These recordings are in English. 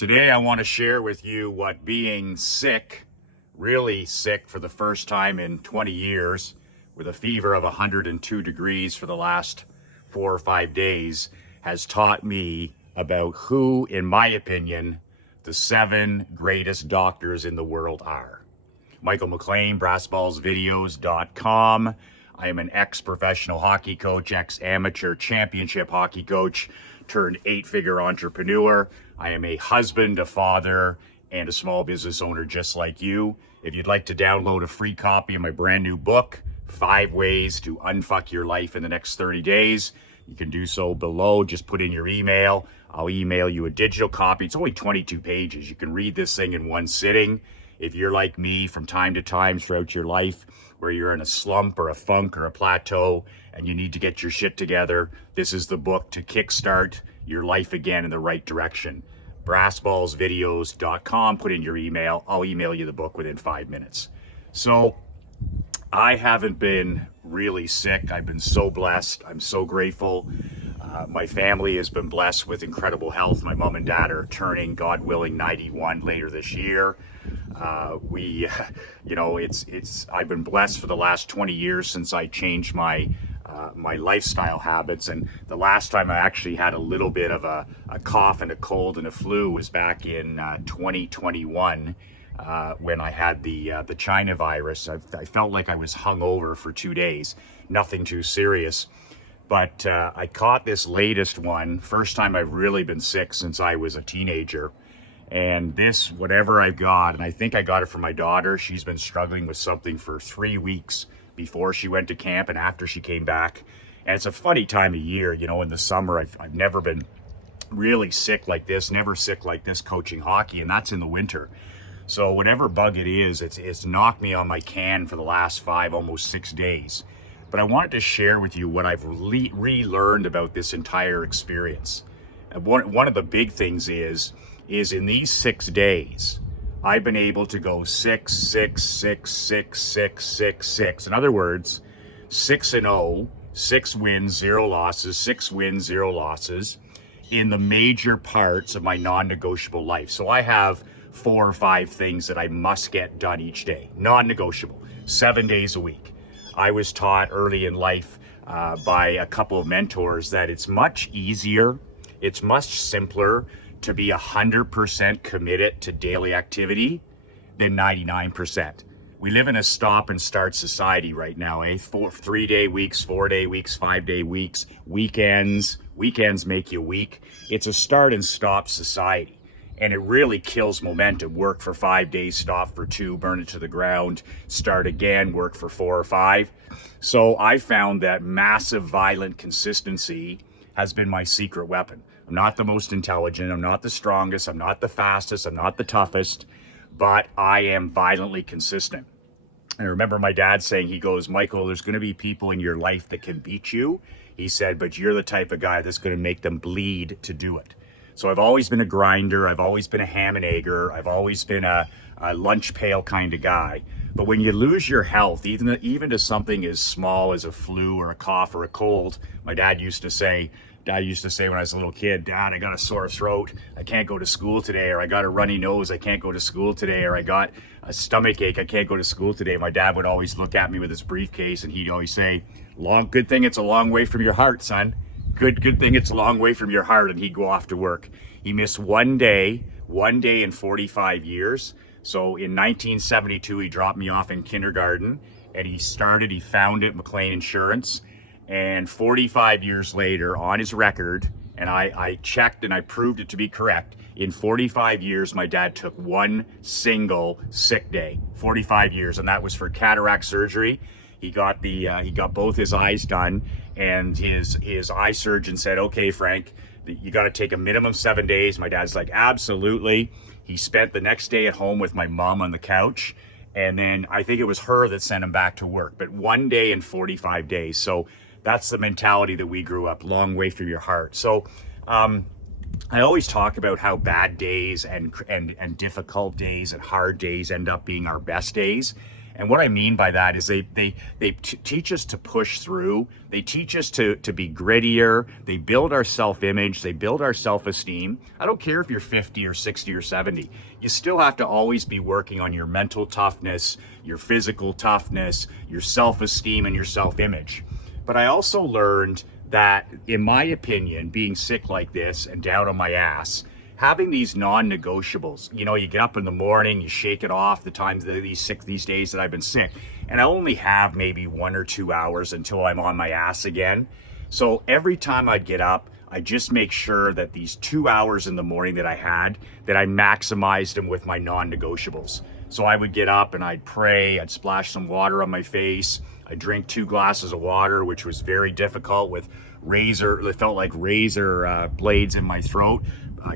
Today I want to share with you what being sick, really sick for the first time in 20 years, with a fever of 102 degrees for the last 4 or 5 days, has taught me about who, in my opinion, the 7 greatest doctors in the world are. Michael McLean, BrassBallsVideos.com. I am an ex-professional hockey coach, ex-amateur championship hockey coach, turned 8-figure entrepreneur. I am a husband, a father, and a small business owner just like you. If you'd like to download a free copy of my brand new book, 5 Ways to Unfuck Your Life in the Next 30 Days, you can do so below. Just put in your email. I'll email you a digital copy. It's only 22 pages. You can read this thing in one sitting. If you're like me from time to time throughout your life, where you're in a slump or a funk or a plateau and you need to get your shit together, this is the book to kickstart your life again in the right direction. BrassBallsVideos.com. Put in your email. I'll email you the book within 5 minutes. So I haven't been really sick. I've been so blessed. I'm so grateful. My family has been blessed with incredible health. My mom and dad are turning, God willing, 91 later this year. I've been blessed for the last 20 years since I changed my lifestyle habits. And the last time I actually had a little bit of a cough and a cold and a flu was back in 2021 when I had the China virus. I felt like I was hungover for 2 days, nothing too serious. But I caught this latest one, first time I've really been sick since I was a teenager. And this, whatever I got, and I think I got it from my daughter, she's been struggling with something for 3 weeks before she went to camp and after she came back. And it's a funny time of year, you know, in the summer, I've never been really sick like this, never sick like this coaching hockey, and that's in the winter. So whatever bug it is, it's knocked me on my can for the last 5, almost 6 days. But I wanted to share with you what I've relearned about this entire experience. And one of the big things is in these 6 days, I've been able to go 6, 6, 6, 6, 6, 6, 6. In other words, 6-0, 6 wins, 0 losses, 6 wins, 0 losses in the major parts of my non-negotiable life. So I have 4 or 5 things that I must get done each day, non-negotiable, 7 days a week. I was taught early in life by a couple of mentors that it's much easier, it's much simpler to be 100% committed to daily activity than 99%. We live in a stop and start society right now, 3-day weeks, 4-day weeks, 5-day weeks, weekends make you weak. It's a start and stop society. And it really kills momentum. Work for 5 days, stop for 2, burn it to the ground, start again, work for 4 or 5. So I found that massive, violent consistency has been my secret weapon. I'm not the most intelligent, I'm not the strongest, I'm not the fastest, I'm not the toughest, but I am violently consistent. And I remember my dad saying, he goes, Michael, there's going to be people in your life that can beat you. He said, but you're the type of guy that's going to make them bleed to do it. So I've always been a grinder. I've always been a ham and egger. I've always been a lunch pail kind of guy. But when you lose your health, even to something as small as a flu or a cough or a cold, my dad used to say when I was a little kid, Dad, I got a sore throat, I can't go to school today, or I got a runny nose, I can't go to school today, or I got a stomach ache, I can't go to school today. My dad would always look at me with his briefcase and he'd always say, good thing it's a long way from your heart, son. Good thing it's a long way from your heart. And he'd go off to work. He missed one day in 45 years. So in 1972, he dropped me off in kindergarten and he founded McLean Insurance. And 45 years later on his record, and I checked and I proved it to be correct, in 45 years, my dad took one single sick day, 45 years. And that was for cataract surgery. He got both his eyes done, and his eye surgeon said, okay, Frank, you got to take a minimum 7 days. My dad's like, absolutely. He spent the next day at home with my mom on the couch. And then I think it was her that sent him back to work, but 1 day in 45 days. So that's the mentality that we grew up, long way from your heart. So I always talk about how bad days and difficult days and hard days end up being our best days. And what I mean by that is they teach us to push through. They teach us to be grittier. They build our self-image. They build our self-esteem. I don't care if you're 50 or 60 or 70. You still have to always be working on your mental toughness, your physical toughness, your self-esteem, and your self-image. But I also learned that, in my opinion, being sick like this and down on my ass, having these non-negotiables, you get up in the morning, you shake it off these days that I've been sick, and I only have maybe 1 or 2 hours until I'm on my ass again. So every time I'd get up, I just make sure that these 2 hours in the morning that I maximized them with my non-negotiables. So I would get up and I'd pray, I'd splash some water on my face, I'd drink 2 glasses of water, which was very difficult with it felt like razor blades in my throat.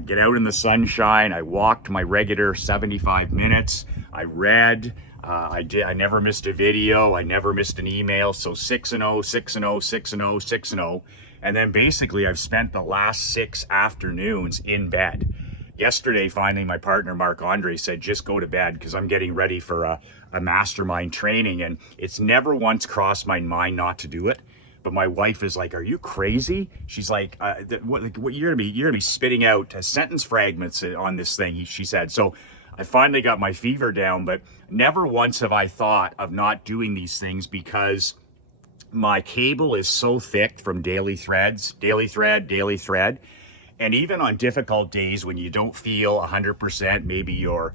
Get out in the sunshine. I walked my regular 75 minutes. I read. I never missed a video. I never missed an email. So 6-0, 6-0, 6-0, 6-0. And then basically I've spent the last 6 afternoons in bed. Yesterday, finally, my partner, Mark Andre, said, just go to bed because I'm getting ready for a mastermind training. And it's never once crossed my mind not to do it. But my wife is like, are you crazy? She's like, what you're gonna be spitting out sentence fragments on this thing, she said. So I finally got my fever down, but never once have I thought of not doing these things because my cable is so thick from daily thread. And even on difficult days when you don't feel 100%, maybe you're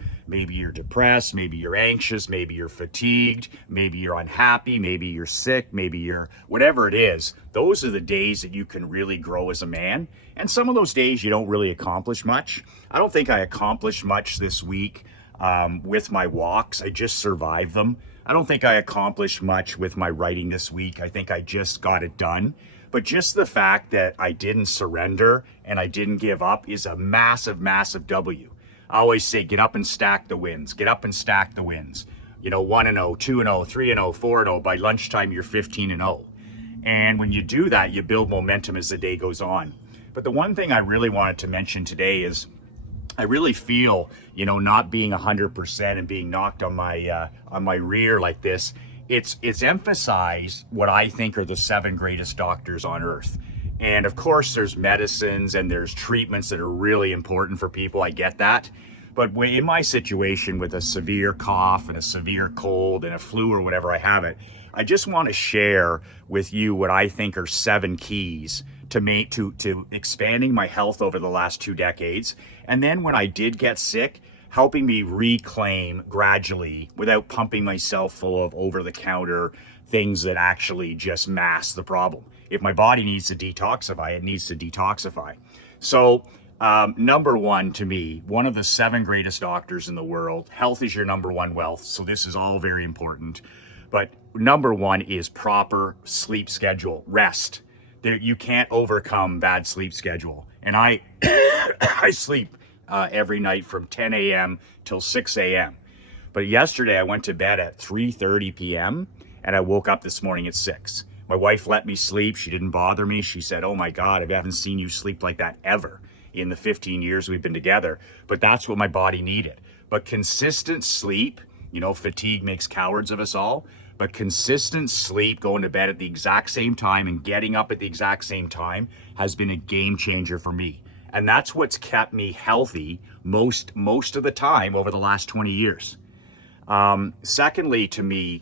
depressed, maybe you're anxious, maybe you're fatigued, maybe you're unhappy, maybe you're sick, maybe you're whatever it is, those are the days that you can really grow as a man. And some of those days you don't really accomplish much. I don't think I accomplished much this week with my walks. I just survived them. I don't think I accomplished much with my writing this week. I think I just got it done. But just the fact that I didn't surrender and I didn't give up is a massive, massive W. I always say, get up and stack the wins. Get up and stack the wins. 1-0, 2-0, 3-0, 4-0. By lunchtime, you're 15-0. And when you do that, you build momentum as the day goes on. But the one thing I really wanted to mention today is I really feel, not being 100% and being knocked on my rear like this, it's emphasized what I think are the 7 greatest doctors on earth. And of course, there's medicines and there's treatments that are really important for people. I get that. But in my situation with a severe cough and a severe cold and a flu or whatever I have it, I just want to share with you what I think are 7 keys to expanding my health over the last 2 decades. And then when I did get sick, helping me reclaim gradually without pumping myself full of over-the-counter things that actually just mask the problem. If my body needs to detoxify, it needs to detoxify. So number 1 to me, one of the 7 greatest doctors in the world, health is your number 1 wealth. So this is all very important. But number 1 is proper sleep schedule, rest. You can't overcome bad sleep schedule. And I sleep every night from 10 a.m. till 6 a.m. But yesterday I went to bed at 3:30 p.m. and I woke up this morning at 6. My wife let me sleep. She didn't bother me. She said, oh my God, I haven't seen you sleep like that ever in the 15 years we've been together. But that's what my body needed. But consistent sleep, fatigue makes cowards of us all. But consistent sleep, going to bed at the exact same time and getting up at the exact same time has been a game changer for me. And that's what's kept me healthy most of the time over the last 20 years. Secondly, to me,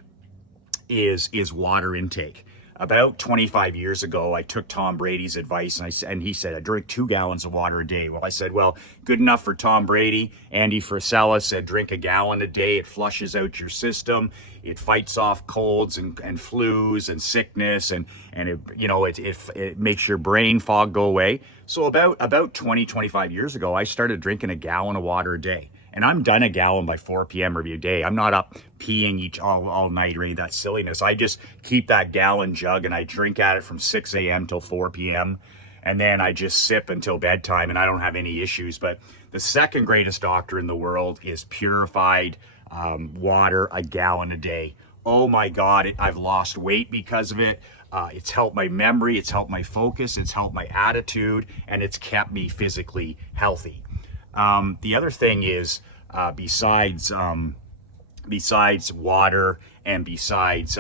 is water intake. About 25 years ago, I took Tom Brady's advice and he said, I drink 2 gallons of water a day. Well, I said, well, good enough for Tom Brady. Andy Frisella said, drink 1 gallon a day. It flushes out your system. It fights off colds and flus and sickness, and it makes your brain fog go away. So about 25 years ago, I started drinking 1 gallon of water a day. And I'm done 1 gallon by 4 p.m. every day. I'm not up peeing all night or any of that silliness. I just keep that gallon jug and I drink at it from 6 a.m. till 4 p.m. And then I just sip until bedtime and I don't have any issues. But the second greatest doctor in the world is purified water, 1 gallon a day. Oh my God, I've lost weight because of it. It's helped my memory, it's helped my focus, it's helped my attitude, and it's kept me physically healthy. The other thing is, besides besides water and besides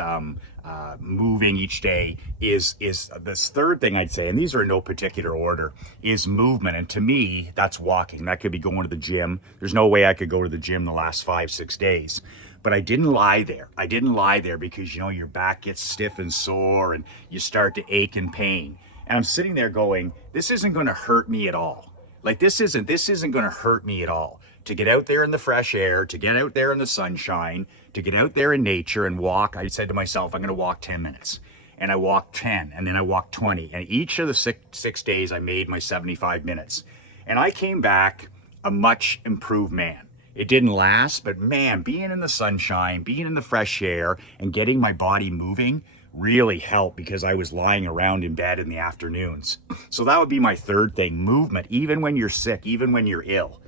moving each day is this third thing I'd say, and these are in no particular order, is movement. And to me, that's walking. That could be going to the gym. There's no way I could go to the gym the last 5-6 days. But I didn't lie there. I didn't lie there because, you know, your back gets stiff and sore and you start to ache and pain. And I'm sitting there going, this isn't going to hurt me at all. Like this isn't going to hurt me at all. To get out there in the fresh air, to get out there in the sunshine, to get out there in nature and walk. I said to myself, I'm going to walk 10 minutes. And I walked 10, and then I walked 20. And each of the six days, I made my 75 minutes. And I came back a much improved man. It didn't last, but man, being in the sunshine, being in the fresh air, and getting my body moving really helped because I was lying around in bed in the afternoons. So that would be my third thing, movement, even when you're sick, even when you're ill.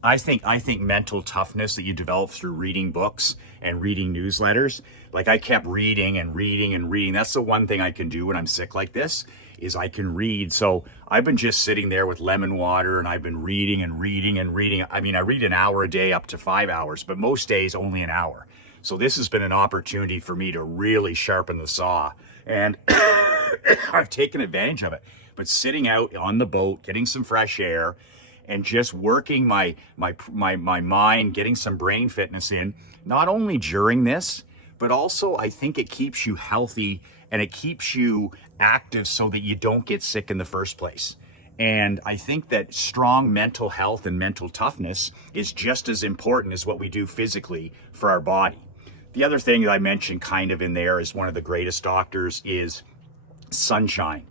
I think mental toughness that you develop through reading books and reading newsletters. Like I kept reading and reading and reading. That's the one thing I can do when I'm sick like this, is I can read. So I've been just sitting there with lemon water and I've been reading and reading and reading. I mean, I read an hour a day up to 5 hours, but most days only an hour. So this has been an opportunity for me to really sharpen the saw, and I've taken advantage of it. But sitting out on the boat, getting some fresh air, and just working my mind, getting some brain fitness in, not only during this, but also I think it keeps you healthy and it keeps you active so that you don't get sick in the first place. And I think that strong mental health and mental toughness is just as important as what we do physically for our body. The other thing that I mentioned kind of in there is one of the greatest doctors is sunshine.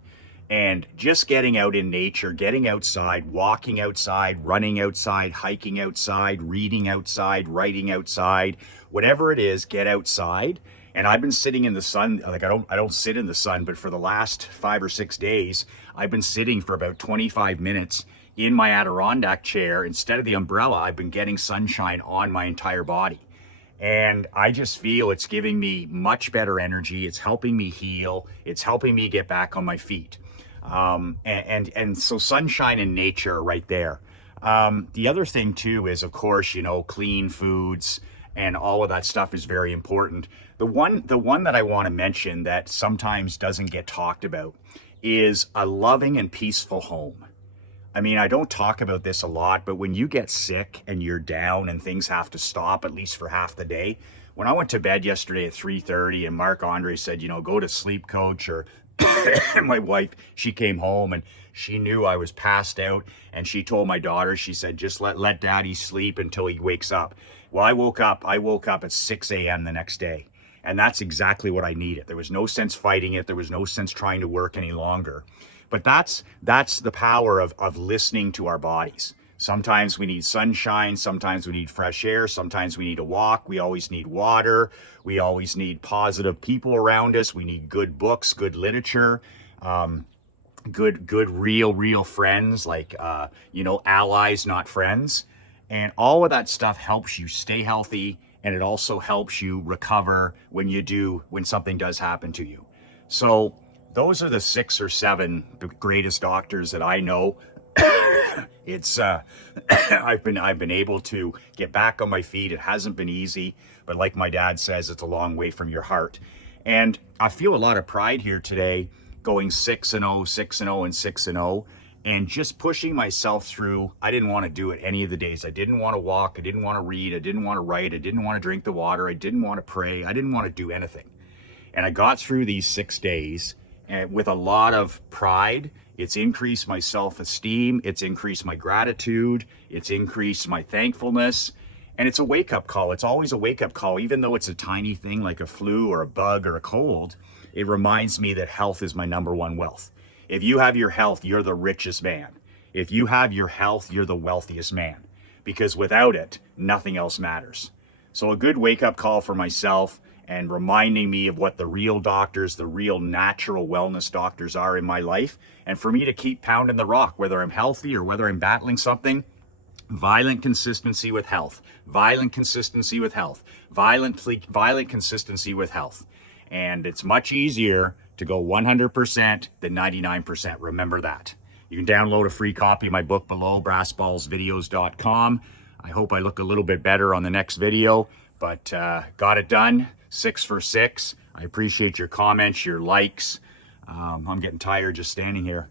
And just getting out in nature, getting outside, walking outside, running outside, hiking outside, reading outside, writing outside, whatever it is, get outside. And I've been sitting in the sun, like I don't sit in the sun, but for the last 5 or 6 days, I've been sitting for about 25 minutes in my Adirondack chair. Instead of the umbrella, I've been getting sunshine on my entire body. And I just feel it's giving me much better energy. It's helping me heal. It's helping me get back on my feet. And so sunshine and nature are right there. The other thing too is, of course, you know, clean foods and all of that stuff is very important. The one that I want to mention that sometimes doesn't get talked about is a loving and peaceful home. I mean, I don't talk about this a lot, but when you get sick and you're down and things have to stop at least for half the day. When I went to bed yesterday at 3:30 and Mark Andre said, you know, go to sleep, coach, or my wife, she came home and she knew I was passed out, and she told my daughter, she said, just let daddy sleep until he wakes up. Well, I woke up at 6 a.m. the next day, and that's exactly what I needed. There was no sense fighting it. There was no sense trying to work any longer. But that's the power of listening to our bodies. Sometimes we need sunshine, sometimes we need fresh air, sometimes we need a walk, we always need water, we always need positive people around us, we need good books, good literature, good real friends, like allies, not friends. And all of that stuff helps you stay healthy, and it also helps you recover when something does happen to you. So those are the 6 or 7 greatest doctors that I know. It's I've been able to get back on my feet. It hasn't been easy, but like my dad says, it's a long way from your heart. And I feel a lot of pride here today, going 6-0, 6-0, and 6-0, and just pushing myself through. I didn't want to do it any of the days. I didn't want to walk. I didn't want to read. I didn't want to write. I didn't want to drink the water. I didn't want to pray. I didn't want to do anything. And I got through these 6 days and with a lot of pride. It's increased my self-esteem, it's increased my gratitude, it's increased my thankfulness, and it's a wake-up call. It's always a wake-up call, even though it's a tiny thing like a flu or a bug or a cold. It reminds me that health is my number one wealth. If you have your health, you're the richest man. If you have your health, you're the wealthiest man, because without it, nothing else matters. So a good wake-up call for myself, and reminding me of what the real doctors, the real natural wellness doctors are in my life. And for me to keep pounding the rock, whether I'm healthy or whether I'm battling something. Violent consistency with health, violent consistency with health, violent consistency with health. And it's much easier to go 100% than 99%. Remember that. You can download a free copy of my book below, brassballsvideos.com. I hope I look a little bit better on the next video, but got it done. 6 for 6. I appreciate your comments, your likes. I'm getting tired just standing here.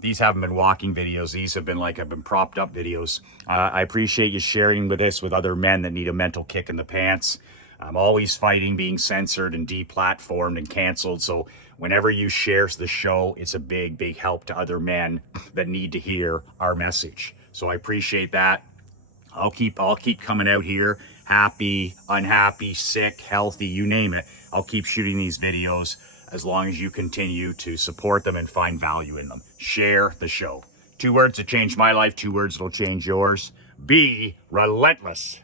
These haven't been walking videos. These have been like I've been propped up videos. I appreciate you sharing this with other men that need a mental kick in the pants. I'm always fighting being censored and deplatformed and canceled. So whenever you share the show, it's a big, big help to other men that need to hear our message. So I appreciate that. I'll keep coming out here, happy, unhappy, sick, healthy, you name it. I'll keep shooting these videos as long as you continue to support them and find value in them. Share the show. 2 words that changed my life, 2 words that'll change yours. Be relentless.